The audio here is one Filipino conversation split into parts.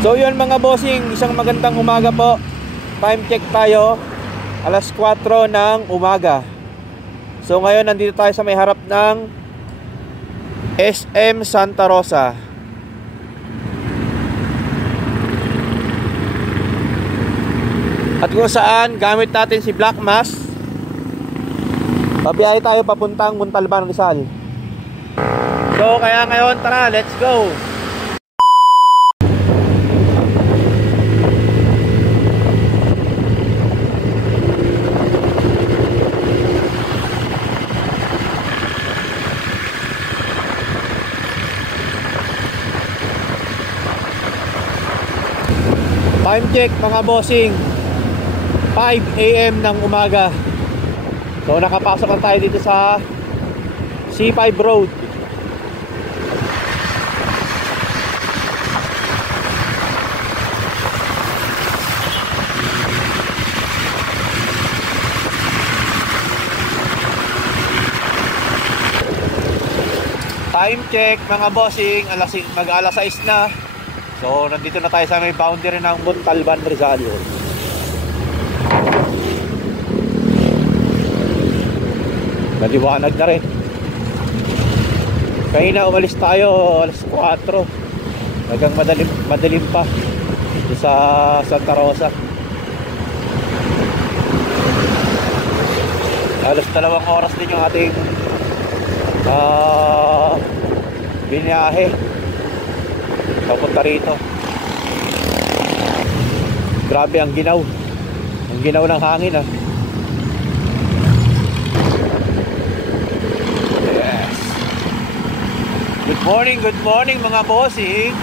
So yun mga bossing, isang magandang umaga po. Time check tayo, alas 4 ng umaga. So ngayon nandito tayo sa may harap ng SM Santa Rosa. At kung saan gamit natin si Black Mass, pabiyahe tayo papuntang Montalban, Rizal. So kaya ngayon tara, let's go. Time check mga bossing, 5 AM ng umaga. So nakapasok na tayo dito sa C5 Road. Time check mga bossing, mag-alas 6 na. So nandito na tayo sa may boundary ng Montalban, Rizal. Naliwanag na rin. Kanina umalis tayo alas 4. Hanggang madilim pa dito sa Santa Rosa. Halos 2 oras din yung ating biniyahe papunta rito. Grabe ang ginaw. Ang ginaw ng hangin Yes. Good morning mga bossing.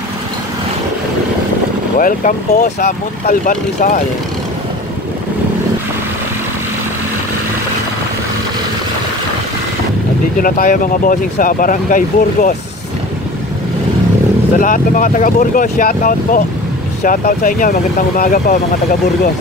Welcome po sa Montalban, Rizal. Nandito na tayo mga bossing sa Barangay Burgos. Sa lahat ng mga taga Burgos, shoutout po. Shoutout sa inyo, magandang umaga po mga taga Burgos.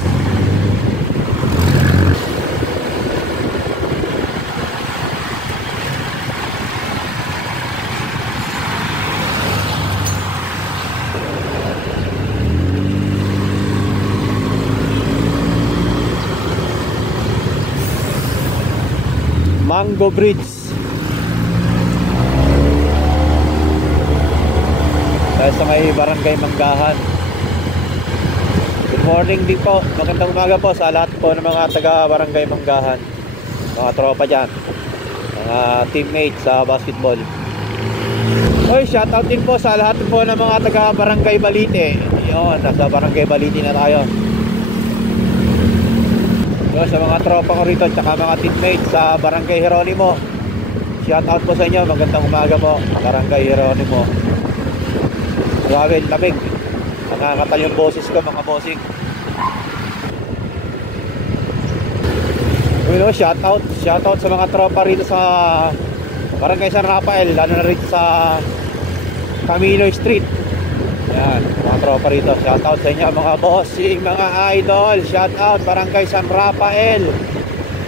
Mango Bridge. Sa may Barangay Manggahan. Good morning din po. Magandang umaga po sa lahat po ng mga taga Barangay Manggahan. Mga tropa dyan, mga teammates sa basketball. Oy, shoutout din po sa lahat po ng mga taga Barangay Balite. Yun, nasa Barangay Balite na tayo. So, sa mga tropa ko rito tsaka mga teammates sa Barangay Jeronimo, shoutout po sa inyo. Magandang umaga po, Barangay Jeronimo. Grabe, lamig. Nakakatal yung boses ko mga bossing. Shoutout sa mga tropa rito sa Barangay San Rafael, lalo na rito sa Camino Street. Yan, mga tropa rito. Shoutout sa inyo mga bossing, mga idol. Shoutout Barangay San Rafael.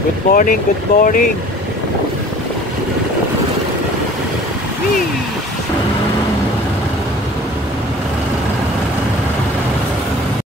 Good morning, good morning.